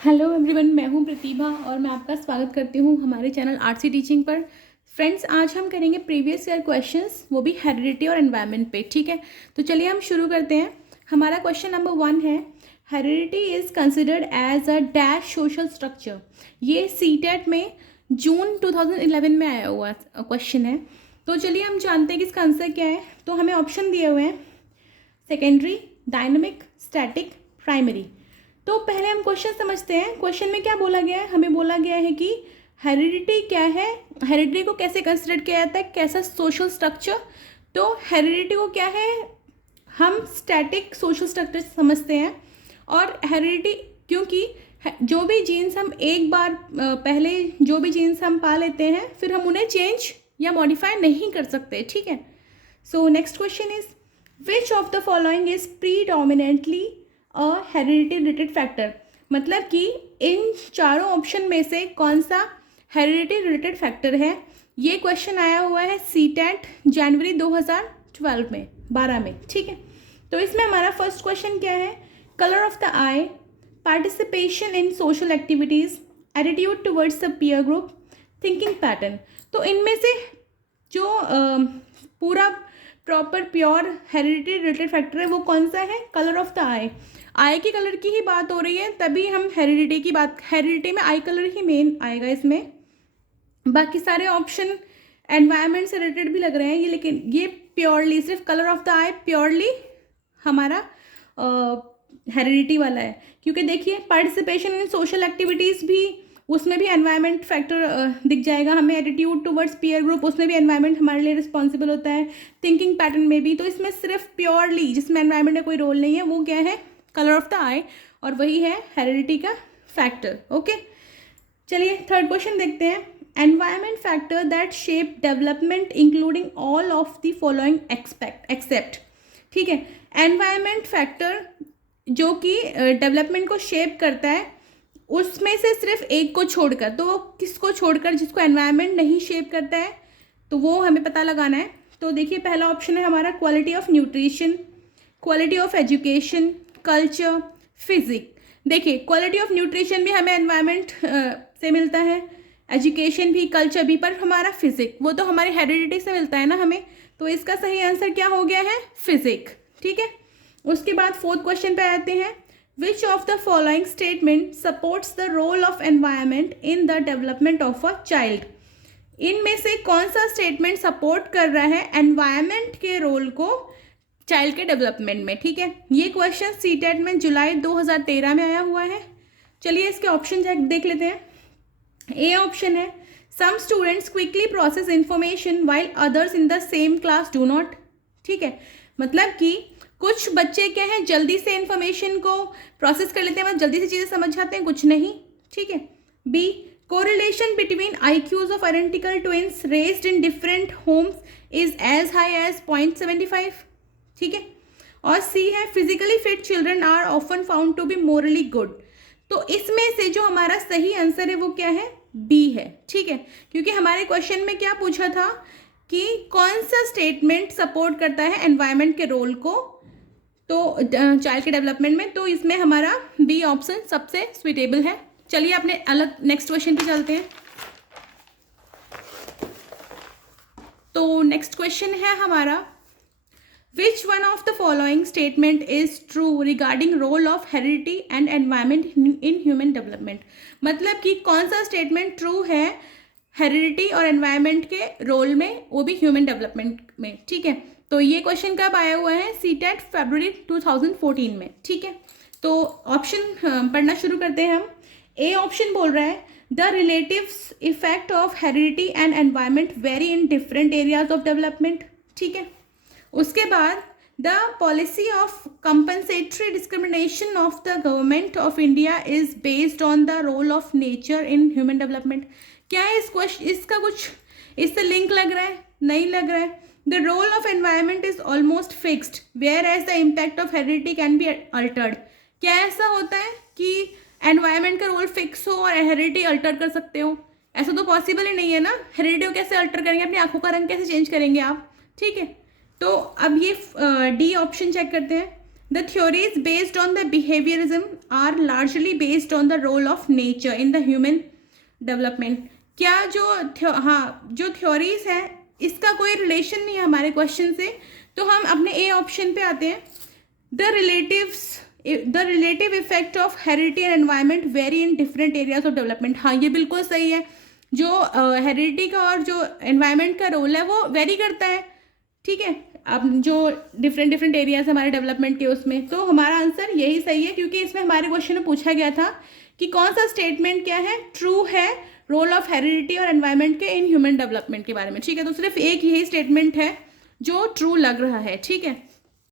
Hello everyone, मैं हूं प्रतिभा और मैं आपका स्वागत करती हूं हमारे चैनल आरसी टीचिंग पर। फ्रेंड्स, आज हम करेंगे प्रीवियस ईयर क्वेश्चंस, वो भी हेरिडिटी और एनवायरनमेंट पे। ठीक है, तो चलिए हम शुरू करते हैं। हमारा क्वेश्चन नंबर 1 है, heredity is considered as a dash social structure. ये सीटेट में जून 2011 में आया हुआ क्वेश्चन है। तो चलिए हम जानते हैं कि इसका आंसर क्या है। तो हमें ऑप्शन दिए हुए हैं सेकेंडरी, डायनेमिक, स्टैटिक, प्राइमरी। तो पहले हम क्वेश्चन समझते हैं। क्वेश्चन में क्या बोला गया है? हमें बोला गया है कि हेरिडिटी क्या है, हेरिडिटी को कैसे कंसिडर किया जाता है, कैसा सोशल स्ट्रक्चर। तो हेरिडिटी को क्या है, हम स्टैटिक सोशल स्ट्रक्चर समझते हैं। और हेरिडिटी, क्योंकि जो भी जीन्स हम एक बार पहले जो भी जीन्स हम पा लेते हैं, फिर हम उन्हें चेंज या मॉडिफाई नहीं कर सकते। ठीक है। So next question is, which of the following is predominantly a heredity related factor. मतलब कि इन चारों ऑप्शन में से कौन सा हेरिडिटी रिलेटेड फैक्टर है। ये क्वेश्चन आया हुआ है सीटेट जनवरी 2012 में 12 में। ठीक है, तो इसमें हमारा फर्स्ट क्वेश्चन क्या है, colour of the I, participation in social activities, attitude towards the peer group, thinking pattern. तो इनमें से जो पूरा proper pure heredity related factor है वो कौन सा है, कलर ऑफ द आई के कलर की ही बात हो रही है, तभी हम हेरिडिटी की बात, हेरिडिटी में आई कलर ही मेन आएगा इसमें। बाकी सारे ऑप्शन एनवायरनमेंट से रिलेटेड भी लग रहे हैं ये, लेकिन ये प्योरली सिर्फ colour of the I purely हमारा हेरिडिटी वाला है। क्योंकि देखिए पार्टिसिपेशन इन सोशल एक्टिविटीज़ भी, उसमें भी एनवायरनमेंट फैक्टर दिख जाएगा हमें। एटीट्यूड टुवर्ड्स पीयर ग्रुप, उसमें भी एनवायरनमेंट हमारे लिए रिस्पॉन्सिबल होता है। थिंकिंग पैटर्न में भी। तो इसमें सिर्फ प्योरली जिसमें एनवायरनमेंट का कोई रोल नहीं है वो क्या है, कलर ऑफ द आई, और वही है हेरिडिटी का फैक्टर। ओके, चलिए थर्ड क्वेश्चन देखते हैं। Environment factor that shape development including all of the following except. ठीक है, एनवायरनमेंट फैक्टर जो कि डेवलपमेंट को शेप करता है, उसमें से सिर्फ एक को छोड़कर, तो वो किसको छोड़कर, जिसको एनवायरनमेंट नहीं शेप करता है, तो वो हमें पता लगाना है। तो देखिए पहला ऑप्शन है हमारा quality of nutrition, quality of education, culture, physique. देखिए क्वालिटी ऑफ न्यूट्रिशन भी हमें एनवायरनमेंट से मिलता है, एजुकेशन भी, कल्चर भी, पर हमारा फिजिक वो तो हमारी हेरिडिटी से मिलता है ना हमें। तो इसका सही आंसर क्या हो गया है, फिजिक। ठीक है, उसके बाद फोर्थ क्वेश्चन पे आते हैं। Which of the following statement supports the role of environment in the development of a child. इनमें से कौन सा स्टेटमेंट सपोर्ट कर रहा है एनवायरनमेंट के रोल को चाइल्ड के डेवलपमेंट में। ठीक है, ये क्वेश्चन सीटेट में जुलाई 2013 में आया हुआ है। चलिए इसके ऑप्शन देख लेते हैं। ए ऑप्शन है, some students quickly process information while others in the same class do not. ठीक है, मतलब कि कुछ बच्चे क्या है, जल्दी से इंफॉर्मेशन को प्रोसेस कर लेते हैं, मतलब जल्दी से चीज़ें समझ जाते हैं, कुछ नहीं। ठीक है। B, correlation between IQs of identical twins raised in different homes is as high as 0.75। ठीक है। और सी है, physically fit children are often found to be morally good. तो इसमें से जो हमारा सही आंसर है वो क्या है, बी है। ठीक है, क्योंकि हमारे क्वेश्चन में क्या पूछा था कि कौन सा स्टेटमेंट सपोर्ट करता है एनवायरनमेंट के रोल को, तो चाइल्ड के डेवलपमेंट में, तो इसमें हमारा बी ऑप्शन सबसे सुइटेबल है। चलिए अपने अलग नेक्स्ट क्वेश्चन पे चलते हैं। तो नेक्स्ट क्वेश्चन है हमारा, which one of the following statement is true regarding role of heredity and environment in human development. मतलब कि कौन सा स्टेटमेंट ट्रू है हेरिडिटी और एनवायरनमेंट के रोल में, वो भी ह्यूमन डेवलपमेंट में। ठीक है, तो ये क्वेश्चन कब आया हुआ है, सीटेट फरवरी 2014 में। ठीक है, तो ऑप्शन पढ़ना शुरू करते हैं हम। ए ऑप्शन बोल रहा है, the relative effect of heredity and environment vary in different areas of development. ठीक है, उसके बाद the policy of compensatory discrimination of the government of India is based on the role of nature in human development. क्या है इसका कुछ इससे link लग रहा है, नहीं लग रहा है। The role of environment is almost fixed whereas the impact of heredity can be altered. क्या ऐसा होता है कि एनवायरनमेंट का रोल फिक्स हो और हेरिडिटी अल्टर कर सकते हो? ऐसा तो पॉसिबल ही नहीं है ना। हेरिडिटी को कैसे अल्टर करेंगे, अपनी आंखों का रंग कैसे चेंज करेंगे आप? ठीक है, तो अब ये डी ऑप्शन चेक करते हैं। The theories based on the behaviourism are largely based on the role of nature in the human development. क्या जो थ्योरीज है इसका कोई रिलेशन नहीं है हमारे क्वेश्चन से, तो हम अपने ए ऑप्शन पे आते हैं। The relative effect of heredity and environment vary in different areas of development. हाँ, ये बिल्कुल सही है। जो हेरिडिटी का और जो एनवायरनमेंट का रोल है वो वेरी करता है, ठीक है। अब जो डिफरेंट एरियाज हमारे डेवलपमेंट के उसमें, तो हमारा आंसर यही सही है, क्योंकि इसमें हमारे क्वेश्चन में पूछा गया था कि कौन सा स्टेटमेंट क्या है ट्रू है रोल ऑफ हेरिडिटी और एनवायरनमेंट के इन ह्यूमन डेवलपमेंट के बारे में, ठीक है। तो सिर्फ एक यही स्टेटमेंट है जो ट्रू लग रहा है, ठीक है।